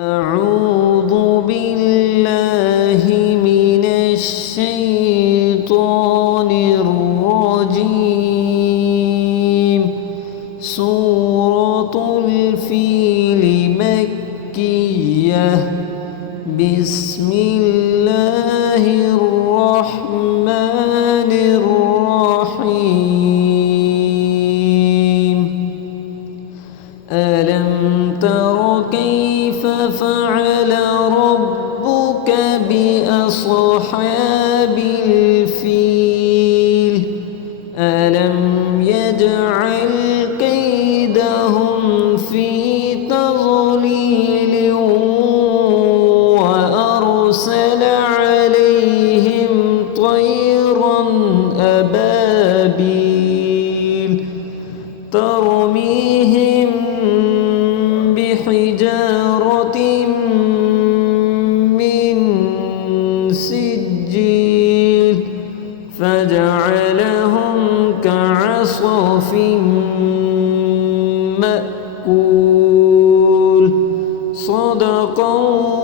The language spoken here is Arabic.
أعوذ بالله من الشيطان الرجيم. سورة الفيل مكية. بسم الله الرحمن الرحيم. ألم تر كيف فعل ربك بأصحاب الفيل؟ ألم يجعل كيدهم في تضليل وأرسل عليهم طيرا أبابيل ترميهم بحجارة من سجيل فجعلهم كعصف مأكول. صدق الله.